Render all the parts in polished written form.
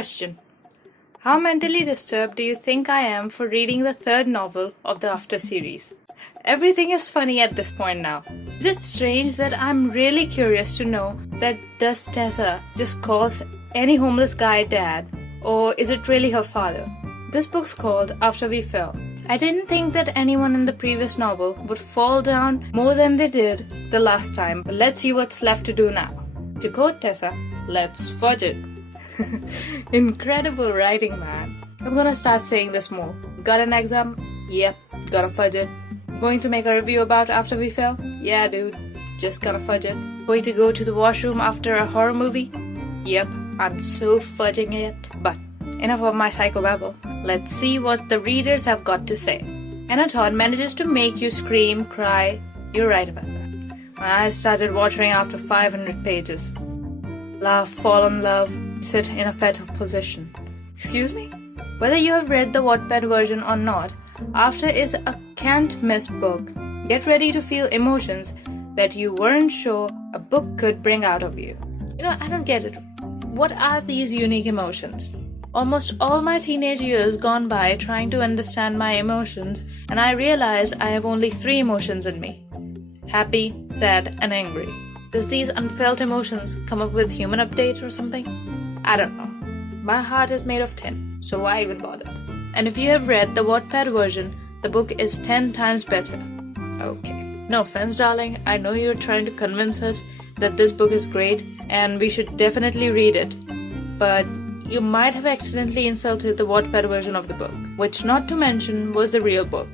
Question: how mentally disturbed do you think I am for reading the third novel of the After series? Everything is funny at this point now. Is it strange that I'm really curious to know that does Tessa just calls any homeless guy dad, or is it really her father? This book's called After We Fell. I didn't think that anyone in the previous novel would fall down more than they did the last time, but let's see what's left to do now. To quote Tessa, let's fudge it. Incredible writing, man. I'm gonna start saying this more. Got an exam? Yep, gonna fudge it. Going to make a review about After We Fell? Yeah, dude, just gonna fudge it. Going to go to the washroom after a horror movie? Yep, I'm so fudging it. But enough of my psychobabble. Let's see what the readers have got to say. Anna Todd manages to make you scream, cry. You're right about that. My eyes started watering after 500 pages. Laugh, fall in love, sit in a fetal position. Excuse me? Whether you have read the Wattpad version or not, After is a can't-miss book. Get ready to feel emotions that you weren't sure a book could bring out of you. I don't get it. What are these unique emotions? Almost all my teenage years gone by trying to understand my emotions, and I realized I have only 3 emotions in me: happy, sad, and angry. Does these unfelt emotions come up with Human Update or something? I don't know. My heart is made of tin, so why even bother? And if you have read the Wattpad version, the book is 10 times better. Okay. No offense, darling. I know you're trying to convince us that this book is great and we should definitely read it. But you might have accidentally insulted the Wattpad version of the book, which, not to mention, was the real book.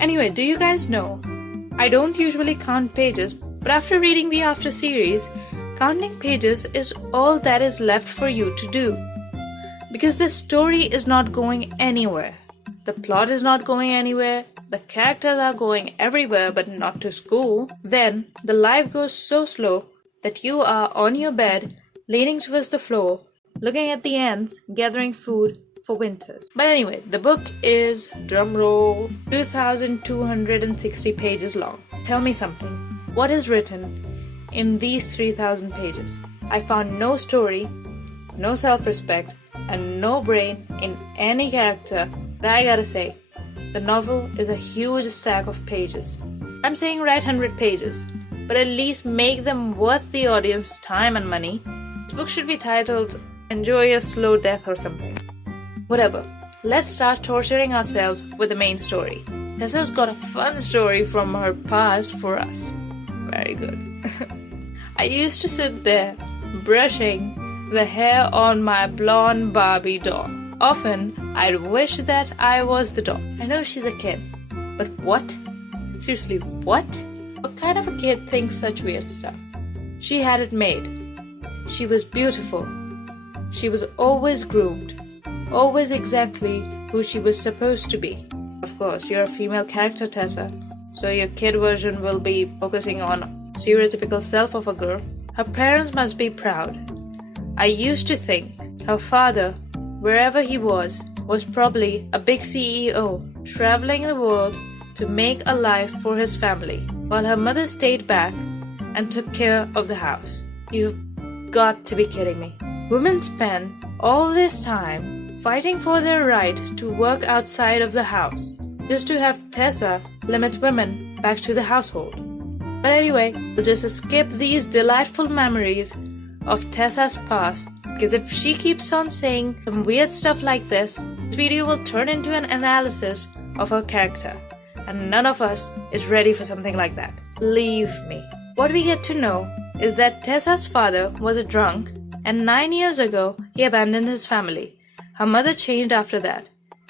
Anyway, do you guys know? I don't usually count pages, but after reading the After series, counting pages is all that is left for you to do. Because the story is not going anywhere. The plot is not going anywhere. The characters are going everywhere but not to school. Then the life goes so slow that you are on your bed, leaning towards the floor, looking at the ants, gathering food for winters. But anyway, the book is, drumroll, 2,260 pages long. Tell me something. What is written in these 3,000 pages? I found no story, no self-respect, and no brain in any character, but I gotta say, the novel is a huge stack of pages. I'm saying write 100 pages, but at least make them worth the audience's time and money. This book should be titled Enjoy Your Slow Death or something. Whatever, let's start torturing ourselves with the main story. Tessa's got a fun story from her past for us. Very good. I used to sit there, brushing the hair on my blonde Barbie doll. Often, I'd wish that I was the doll. I know she's a kid, but what? Seriously, what? What kind of a kid thinks such weird stuff? She had it made. She was beautiful. She was always groomed. Always exactly who she was supposed to be. Of course, you're a female character, Tessa, so your kid version will be focusing on stereotypical self of a girl. Her parents must be proud. I used to think her father, wherever he was probably a big CEO, traveling the world to make a life for his family, while her mother stayed back and took care of the house. You've got to be kidding me. Women spend all this time fighting for their right to work outside of the house, just to have Tessa limit women back to the household. But anyway, we'll just skip these delightful memories of Tessa's past, because if she keeps on saying some weird stuff like this video will turn into an analysis of her character, and none of us is ready for something like that. Believe me. What we get to know is that Tessa's father was a drunk, and 9 years ago he abandoned his family. Her mother changed after that.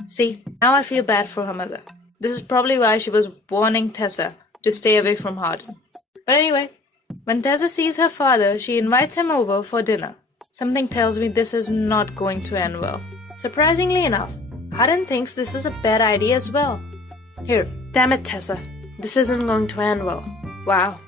See, now I feel bad for her mother. This is probably why she was warning Tessa to stay away from Hardin. But anyway, when Tessa sees her father, she invites him over for dinner. Something tells me this is not going to end well. Surprisingly enough, Hardin thinks this is a bad idea as well. Here, damn it, Tessa. This isn't going to end well. Wow.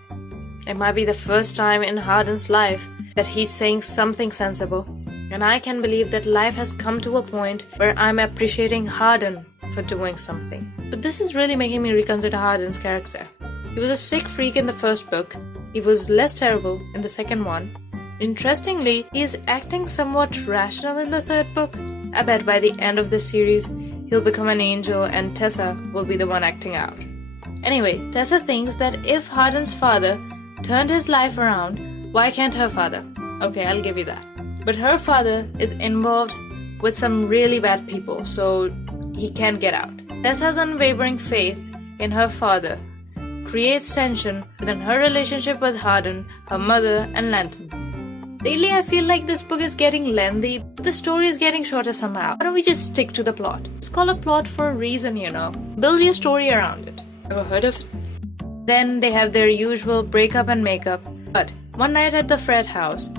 It might be the first time in Hardin's life that he's saying something sensible. And I can believe that life has come to a point where I'm appreciating Hardin for doing something. But this is really making me reconsider Hardin's character. He was a sick freak in the first book. He was less terrible in the second one. Interestingly, he is acting somewhat rational in the third book. I bet by the end of this series, he'll become an angel and Tessa will be the one acting out. Anyway, Tessa thinks that if Hardin's father turned his life around, why can't her father? Okay, I'll give you that. But her father is involved with some really bad people, so he can't get out. Tessa's unwavering faith in her father creates tension within her relationship with Hardin, her mother, and Lanton. Lately, I feel like this book is getting lengthy, but the story is getting shorter somehow. Why don't we just stick to the plot? It's called a plot for a reason, you know. Build your story around it. Ever heard of it? Then they have their usual breakup and makeup. But one night at the Fred house,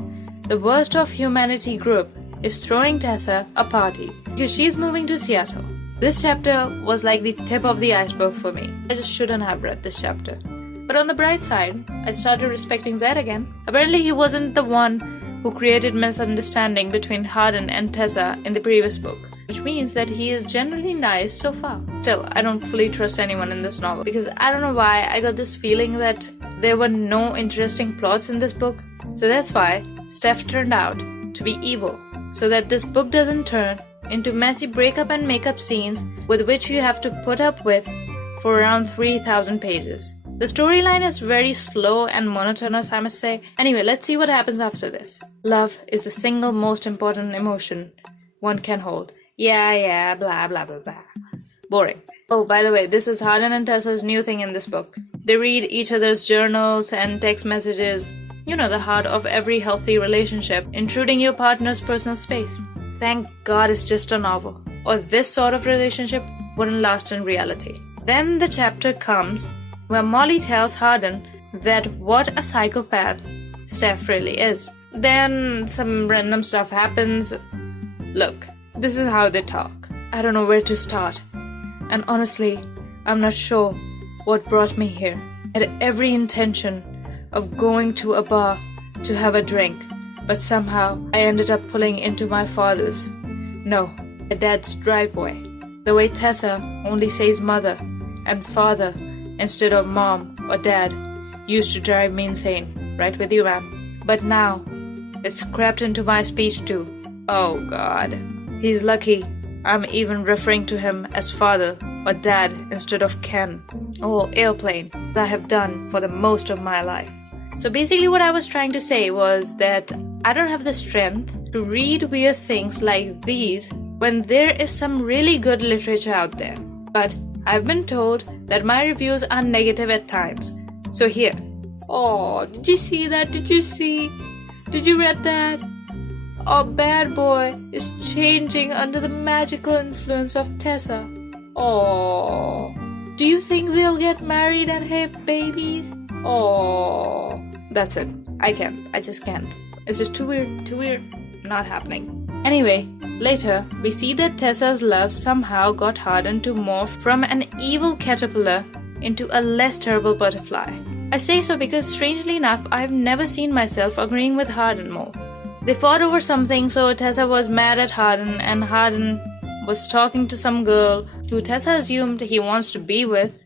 the worst of humanity group is throwing Tessa a party because she's moving to Seattle. This chapter was like the tip of the iceberg for me. I just shouldn't have read this chapter. But on the bright side, I started respecting Zed again. Apparently he wasn't the one who created misunderstanding between Hardin and Tessa in the previous book, which means that he is generally nice so far. Still, I don't fully trust anyone in this novel because I don't know why I got this feeling that there were no interesting plots in this book. So that's why Steph turned out to be evil, so that this book doesn't turn into messy breakup and makeup scenes with which you have to put up with for around 3,000 pages. The storyline is very slow and monotonous, I must say. Anyway, let's see what happens after this. Love is the single most important emotion one can hold. Yeah, blah, blah, blah, blah. Boring. Oh, by the way, this is Hardin and Tessa's new thing in this book. They read each other's journals and text messages. You know, the heart of every healthy relationship, intruding your partner's personal space. Thank God it's just a novel, or this sort of relationship wouldn't last in reality. Then the chapter comes where Molly tells Hardin that what a psychopath Steph really is. Then some random stuff happens. Look, this is how they talk. I don't know where to start. And honestly, I'm not sure what brought me here. I had every intention of going to a bar to have a drink, but somehow I ended up pulling into my father's. No, my dad's driveway. The way Tessa only says mother and father instead of mom or dad used to drive me insane. Right with you, ma'am. But now, it's crept into my speech too. Oh God. He's lucky I'm even referring to him as father or dad instead of Ken or airplane, that I have done for the most of my life. So basically what I was trying to say was that I don't have the strength to read weird things like these when there is some really good literature out there. But I've been told that my reviews are negative at times. So here. Oh, did you see that? Did you see? Did you read that? Oh, bad boy is changing under the magical influence of Tessa. Oh. Do you think they'll get married and have babies? Oh. That's it. I can't. I just can't. It's just too weird. Not happening. Anyway, later, we see that Tessa's love somehow got Hardin to morph from an evil caterpillar into a less terrible butterfly. I say so because, strangely enough, I've never seen myself agreeing with Hardin more. They fought over something, so Tessa was mad at Hardin, and Hardin was talking to some girl who Tessa assumed he wants to be with.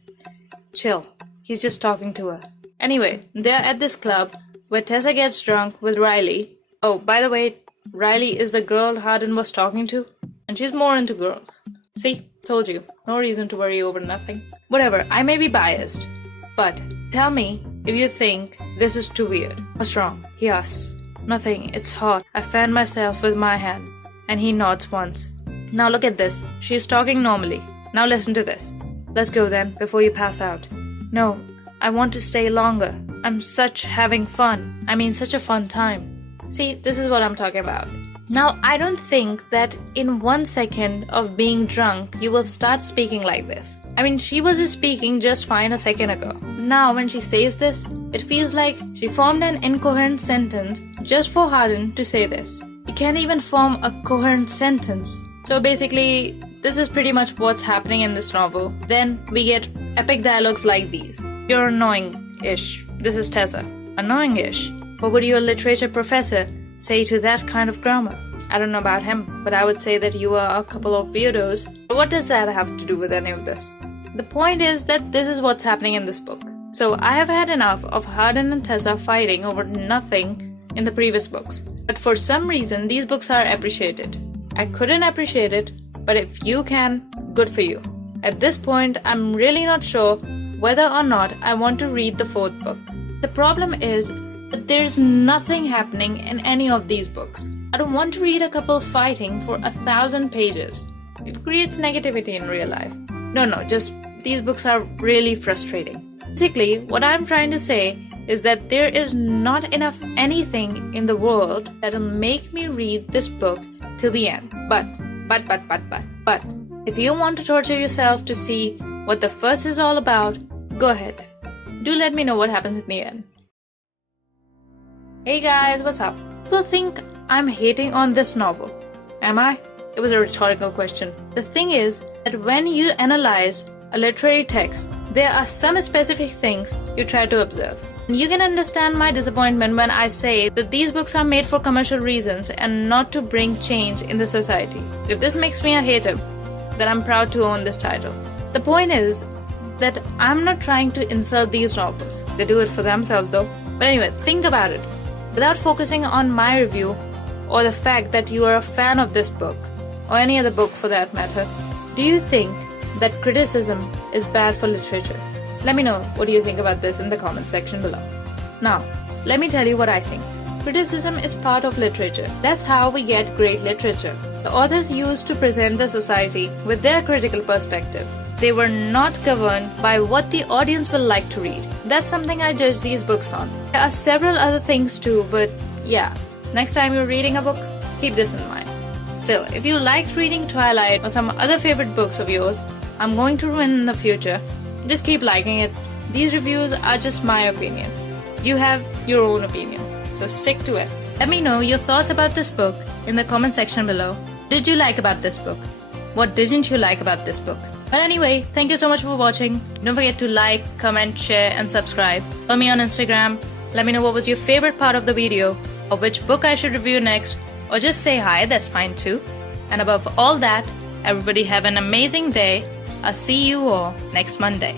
Chill. He's just talking to her. Anyway, they're at this club where Tessa gets drunk with Riley. Oh, by the way, Riley is the girl Hardin was talking to, and she's more into girls. See? Told you. No reason to worry over nothing. Whatever, I may be biased, but tell me if you think this is too weird. What's wrong? He asks. Nothing, it's hot. I fan myself with my hand, and he nods once. Now look at this. She's talking normally. Now listen to this. Let's go then, before you pass out. No, I want to stay longer. I'm such having fun. I mean, such a fun time. See, this is what I'm talking about. Now, I don't think that in 1 second of being drunk, you will start speaking like this. I mean, she was speaking just fine a second ago. Now, when she says this, it feels like she formed an incoherent sentence just for Hardin to say this. You can't even form a coherent sentence. So basically, this is pretty much what's happening in this novel. Then we get epic dialogues like these. You're annoying-ish. This is Tessa. Annoying-ish. What would your literature professor say to that kind of grammar? I don't know about him, but I would say that you are a couple of weirdos. But what does that have to do with any of this? The point is that this is what's happening in this book. So I have had enough of Hardin and Tessa fighting over nothing in the previous books. But for some reason, these books are appreciated. I couldn't appreciate it, but if you can, good for you. At this point, I'm really not sure whether or not I want to read the fourth book. The problem is that there's nothing happening in any of these books. I don't want to read a couple fighting for 1,000 pages. It creates negativity in real life. No, just these books are really frustrating. Basically, what I'm trying to say is that there is not enough anything in the world that'll make me read this book till the end. But, if you want to torture yourself to see what the fuss is all about, go ahead. Do let me know what happens in the end. Hey guys, what's up? People think I'm hating on this novel. Am I? It was a rhetorical question. The thing is that when you analyze a literary text, there are some specific things you try to observe. You can understand my disappointment when I say that these books are made for commercial reasons and not to bring change in the society. If this makes me a hater, then I'm proud to own this title. The point is that I'm not trying to insult these novels. They do it for themselves though. But anyway, think about it. Without focusing on my review or the fact that you are a fan of this book, or any other book for that matter, do you think that criticism is bad for literature? Let me know what you think about this in the comment section below. Now, let me tell you what I think. Criticism is part of literature. That's how we get great literature. The authors used to present the society with their critical perspective. They were not governed by what the audience will like to read. That's something I judge these books on. There are several other things too, but yeah, next time you're reading a book, keep this in mind. Still, if you liked reading Twilight or some other favorite books of yours I'm going to ruin in the future, just keep liking it. These reviews are just my opinion. You have your own opinion, so stick to it. Let me know your thoughts about this book in the comment section below. Did you like about this book? What didn't you like about this book? But anyway, thank you so much for watching. Don't forget to like, comment, share and subscribe. Follow me on Instagram. Let me know what was your favorite part of the video, or which book I should review next, or just say hi, that's fine too. And above all that, everybody have an amazing day. I'll see you all next Monday.